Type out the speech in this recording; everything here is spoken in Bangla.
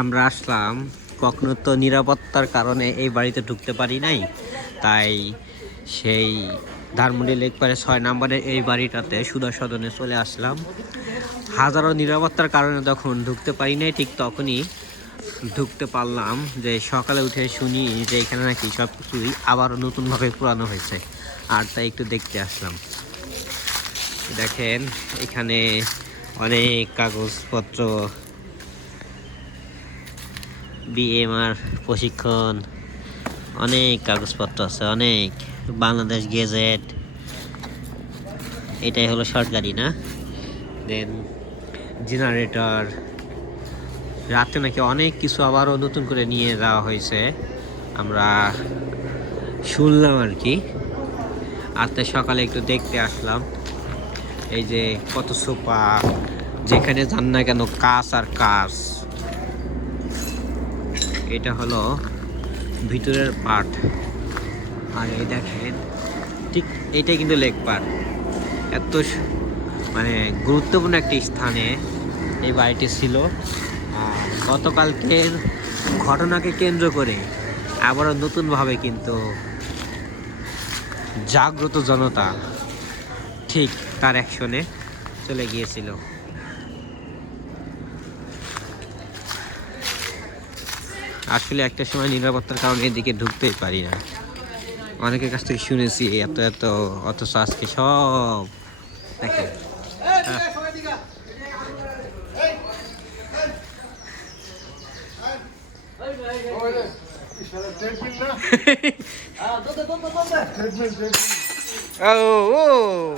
আমরা আসলাম, কখনো তো নিরাপত্তার কারণে এই বাড়িতে ঢুকতে পারি নাই। তাই সেই ধানমন্ডি লেক পারে ছয় নম্বরের এই বাড়িটাতে সুদা সদনে চলে আসলাম। হাজারো নিরাপত্তার কারণে যখন ঢুকতে পারি নাই, ঠিক তখনই ঢুকতে পারলাম যে সকালে উঠে শুনি যে এখানে নাকি সব কিছুই আবারও নতুনভাবে পুরানো হয়েছে। আর তাই একটু দেখতে আসলাম। দেখেন, এখানে অনেক কাগজপত্র বিএমআর প্রশিক্ষণ, অনেক কাগজপত্র আছে, অনেক। বাংলাদেশ গেজেট, এটাই হলো সরকারি না? দেন জেনারেটর রাতে নাকি অনেক কিছু আবারও নতুন করে নিয়ে যাওয়া হয়েছে। আমরা শুনলাম আর কি। আর তাই সকালে একটু দেখতে আসলাম। এই যে কত সোফা, যেখানে যান না কেন কাজ আর কাজ এটা হলো ভিতরের পার্ট। আর এই দেখেন, ঠিক এইটাই কিন্তু লেক পার্ট। এত মানে গুরুত্বপূর্ণ একটি স্থানে এই বাড়িটি ছিল। গতকালকের ঘটনাকে কেন্দ্র করে আবারও নতুনভাবে কিন্তু জাগ্রত জনতা ঠিক তার অ্যাকশনে চলে গিয়েছিল। আসলে একটা সময় নিরাপত্তার কারণে এদিকে ঢুকতেই পারি না। অনেকের কাছ থেকে শুনেছি এত এত অথচ আজকে সব দেখেন ও ও।